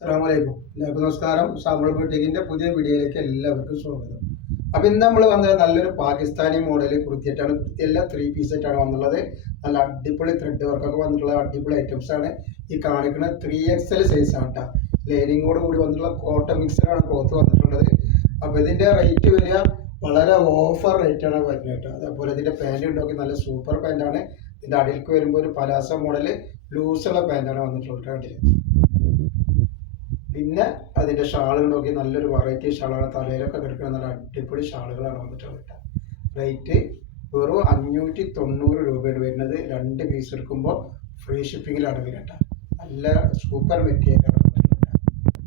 അസ്സലാമലൈക്കും. എല്ലാവർക്കും നമസ്കാരം. സാമ്പിൾ ബുട്ടീക്കിന്റെ പുതിയ വീഡിയോയിലേക്ക് എല്ലാവർക്കും സ്വാഗതം. അപ്പൊ ഇന്ന് നമ്മൾ വന്നത് നല്ലൊരു പാകിസ്ഥാനി മോഡൽ കുർത്തിയായിട്ടാണ്. കുർത്തിയല്ല, 3 പീസ് ആയിട്ടാണ് വന്നുള്ളത്. നല്ല അടിപൊളി ത്രെഡ് വർക്കൊക്കെ വന്നിട്ടുള്ള അടിപൊളി ഐറ്റംസ് ആണ് ഈ കാണിക്കുന്ന. 3XL സൈസ് ആണ് കേട്ടോ. ലൈനിങ്ങോട് കൂടി വന്നിട്ടുള്ള കോട്ടൺ മിക്സറാണ് ക്ലോത്ത് വന്നിട്ടുള്ളത്. അപ്പൊ ഇതിന്റെ റേറ്റ് വരിക വളരെ ഓഫർ റേറ്റ് ആണ് വരുന്നത് കേട്ടോ. അതേപോലെ ഇതിന്റെ പാൻറ് ഉണ്ടോക്കി നല്ല സൂപ്പർ പാൻറ്റാണ്. ഇതിന്റെ അടിയിലേക്ക് വരുമ്പോൾ ഒരു പലാസ മോഡല് ലൂസുള്ള പാൻറ്റാണ് വന്നിട്ടുള്ളത്. പിന്നെ അതിന്റെ ഷാളുകൾ നോക്കി നല്ലൊരു വെറൈറ്റി ഷാളാണ്. തലയിലൊക്കെ കിടക്കുന്ന നല്ല അടിപൊളി ഷാളുകളാണ് വന്നിട്ടുള്ളത്. റേറ്റ് വെറും 590 രൂപയാണ് വരുന്നത്. 2 പീസ് എടുക്കുമ്പോൾ ഫ്രീ ഷിപ്പിങ്ങിലാണ് വരേണ്ട. നല്ല സൂപ്പർ മെറ്റീരിയലാണ് വന്നിട്ടുള്ളത്.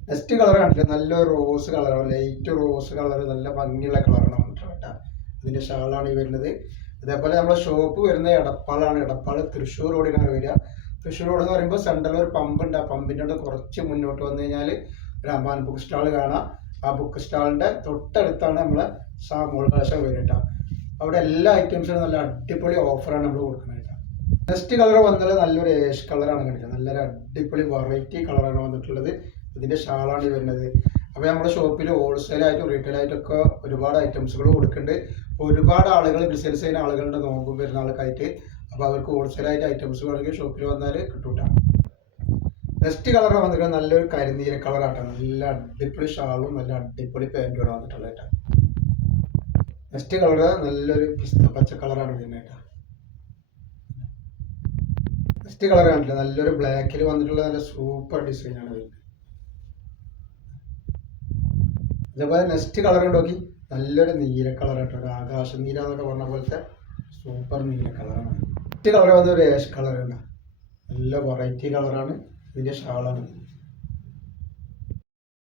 നെക്സ്റ്റ് കളർ കണ്ടില്ല, നല്ലൊരു റോസ് കളറാണ്, ലൈറ്റ് റോസ് കളർ, നല്ല ഭംഗിയുള്ള കളറാണ് വന്നിട്ടുള്ളത്. അതിന്റെ ഷാളാണ് ഈ വരുന്നത്. അതേപോലെ നമ്മുടെ ഷോപ്പ് വരുന്നത് എടപ്പാളാണ്. എടപ്പാള് തൃശ്ശൂർ റോഡിനാണ് വരിക. തൃശ്ശൂർ റോഡ് എന്ന് പറയുമ്പോൾ സെൻട്രൽ ഒരു പമ്പ് ഉണ്ട്. ആ പമ്പിൻ്റെ അവിടെ കുറച്ച് മുന്നോട്ട് വന്നു കഴിഞ്ഞാൽ ഒരു അമ്പാൻ ബുക്ക് സ്റ്റാൾ കാണാം. ആ ബുക്ക് സ്റ്റാളിൻ്റെ തൊട്ടടുത്താണ് നമ്മളെ മോൾ കളക്ഷൻ വരിക. അവിടെ എല്ലാ ഐറ്റംസിനും നല്ല അടിപൊളി ഓഫറാണ് നമ്മൾ കൊടുക്കുന്നത് കേട്ടോ. നെക്സ്റ്റ് കളർ വന്നത് നല്ലൊരു ഏഷ് കളറാണ് കണ്ടിട്ടുള്ളത്. നല്ലൊരു അടിപൊളി വെറൈറ്റി കളറാണ് വന്നിട്ടുള്ളത്. ഇതിൻ്റെ ഷാളാണ് ഈ വരുന്നത്. അപ്പോൾ നമ്മുടെ ഷോപ്പിൽ ഹോൾസെയിലായിട്ടും റീറ്റെയിലായിട്ടൊക്കെ ഒരുപാട് ഐറ്റംസുകൾ കൊടുക്കുന്നുണ്ട്. അപ്പോൾ ഒരുപാട് ആളുകൾ ബിസിനസ് ചെയ്യുന്ന ആളുകളുടെ നോമ്പും പെരുന്നാളൊക്കെ അപ്പോൾ അവർക്ക് ഹോൾസെയിലായിട്ട് ഐറ്റംസ് വേണമെങ്കിൽ ഷോപ്പിൽ വന്നാൽ കിട്ടൂട്ടാണ്. നെക്സ്റ്റ് കളർ വന്നിട്ട് നല്ലൊരു കരിനീല കളറാട്ടോ. നല്ല അടിപൊളി ഷാളും നല്ല അടിപൊളി പാൻറ്റുമാണ് വന്നിട്ടുള്ളത് കേട്ടോ. നെക്സ്റ്റ് കളർ നല്ലൊരു പിസ്ത പച്ച കളറാണ് വരുന്നത് കേട്ടോ. നെക്സ്റ്റ് കളർ കണ്ടില്ല, നല്ലൊരു ബ്ലാക്കിൽ വന്നിട്ടുള്ള നല്ല സൂപ്പർ ഡിസൈനാണ് വരുന്നത്. അതേപോലെ നെക്സ്റ്റ് കളർ നോക്കി നല്ലൊരു നീല കളർ കേട്ടോ. ഒരു ആകാശ നീല എന്നൊക്കെ പറഞ്ഞ പോലത്തെ സൂപ്പർ നീല കളറാണ്. നെക്സ്റ്റ് കളർ വന്നൊരു ഏഷ് കളറാണ്. നല്ല വെറൈറ്റി കളറാണ്. ഇതിൻ്റെ ഷാളാണ്.